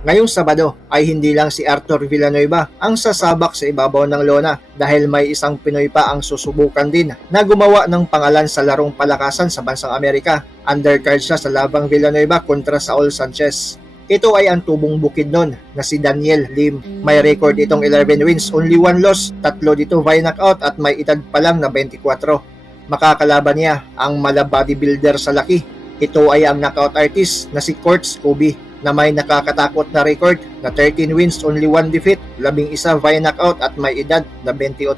Ngayong Sabado ay hindi lang si Arthur Villanueva ang sasabak sa ibabaw ng lona dahil may isang Pinoy pa ang susubukan din na gumawa ng pangalan sa larong palakasan sa bansang Amerika. Undercard siya sa labang Villanueva kontra Saul Sanchez. Ito ay ang tubong bukid nun na si Daniel Lim. May record itong 11 wins, only 1 loss, 3 dito via knockout at may edad pa lang na 24. Makakalaban niya ang mala bodybuilder sa laki. Ito ay ang knockout artist na si Kurt Scobie na may nakakatakot na record na 13 wins, only 1 defeat, 11 via knockout at may edad na 28.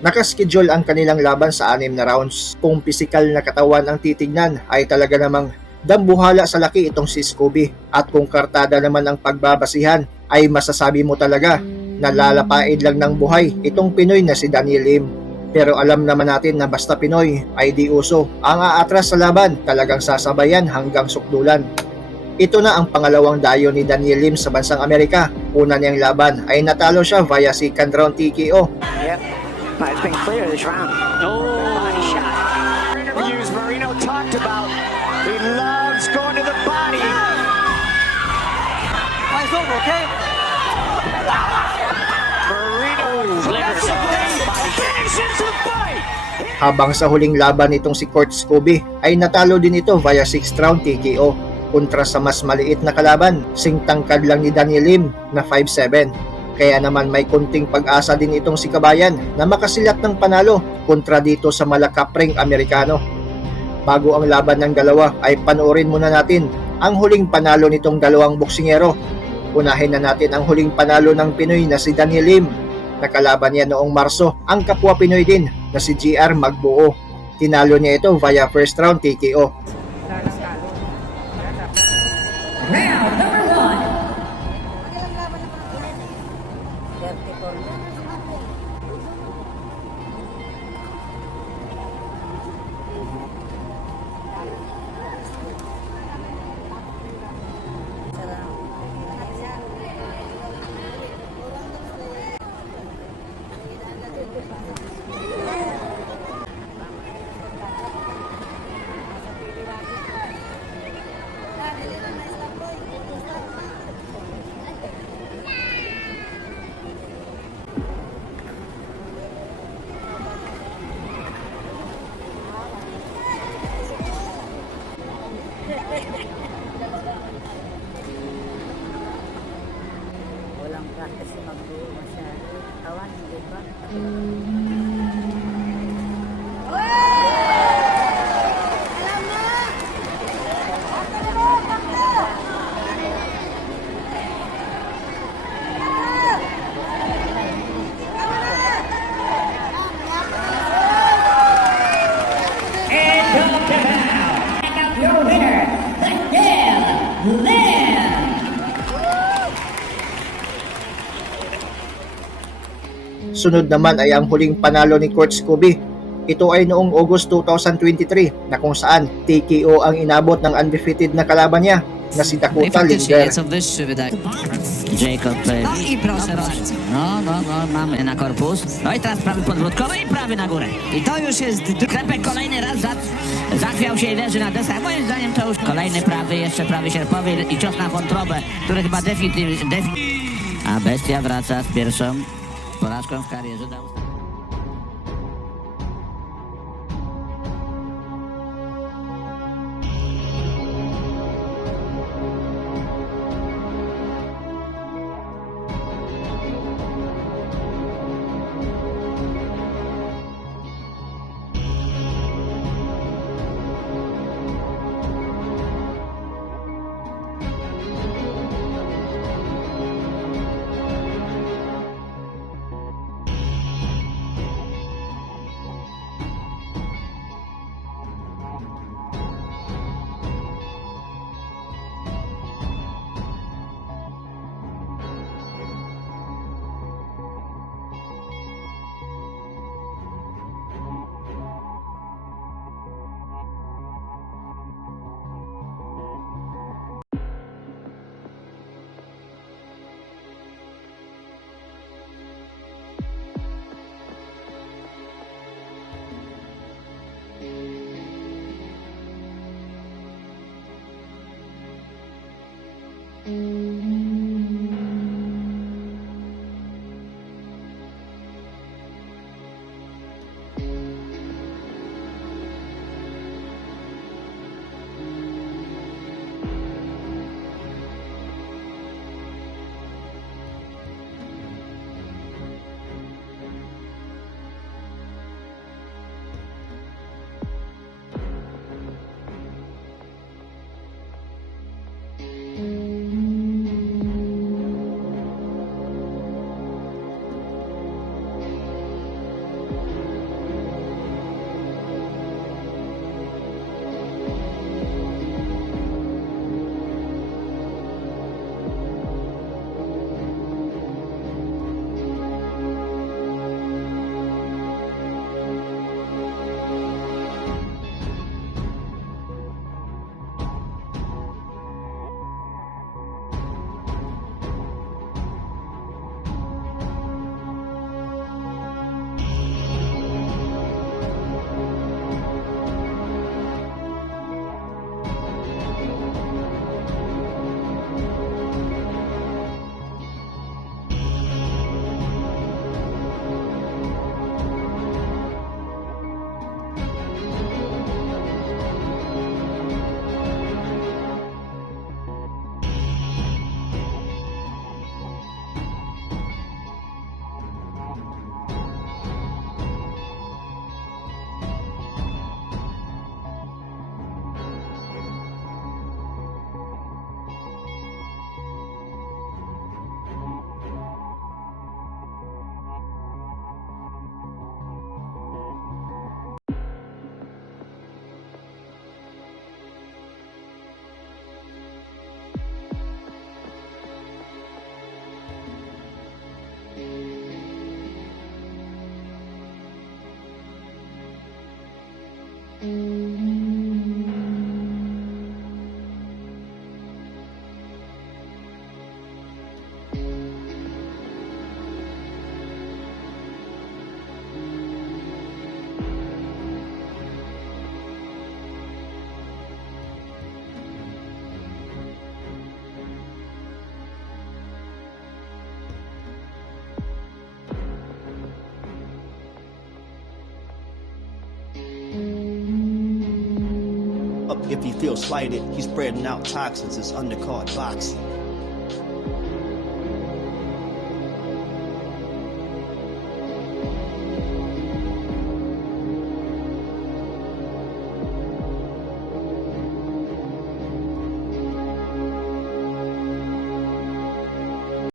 Nakaschedule ang kanilang laban sa 6 na rounds. Kung pisikal na katawan ang titignan ay talaga namang dambuhala sa laki itong si Scobie. At kung kartada naman ang pagbabasihan ay masasabi mo talaga na lalapaid lang ng buhay itong Pinoy na si Daniel Lim. Pero alam naman natin na basta Pinoy ay di uso. Ang aatras sa laban talagang sasabayan hanggang sukdulan. Ito na ang pangalawang dayo ni Daniel Lim sa bansang Amerika. Una niyang laban ay natalo siya via second round TKO. Yep, it's been clear this round. Oh, Body shot. Interviews Marino talked about. He loves going to the body. Fight's over, okay? Marino finishes the fight. Habang sa huling laban nitong si Kurt Scobie ay natalo din ito via 6th round TKO kontra sa mas maliit na kalaban, sing tangkad lang ni Daniel Lim na 5'7". Kaya naman may kunting pag-asa din itong si Kabayan na makasilat ng panalo kontra dito sa malakapring Amerikano. Bago ang laban ng dalawa ay panoorin muna natin ang huling panalo nitong dalawang boksingero. Unahin na natin ang huling panalo ng Pinoy na si Daniel Lim. Nakalaban niya noong Marso ang kapwa Pinoy din na si GR Magbuo. Tinalo niya ito via first round TKO. Round number 1. Walang practice na magbuo masyado. Tawan, di ba? And welcome now. Check out your winner, Daniel Lim. Sunod naman ay ang huling panalo ni Kurt Scobie. Ito ay noong August 2023 na kung saan TKO ang inabot ng undefeated na kalaban niya na si Dakota Linder. Nieco wyższy wydaje. Jacob. No i proszę bardzo. No, mamy na korpus. No i teraz prawy podbródkowy i prawy na górę. I to już jest Klepek kolejny raz zachwiał się i leży na desach. Moim zdaniem to już kolejny prawy, jeszcze prawy sierpowy i cios na wątrobę, który chyba definitywnie. A Bestia wraca z pierwszą porażką w karierze. If he feels slighted, he's spreading out toxins. It's undercard boxing.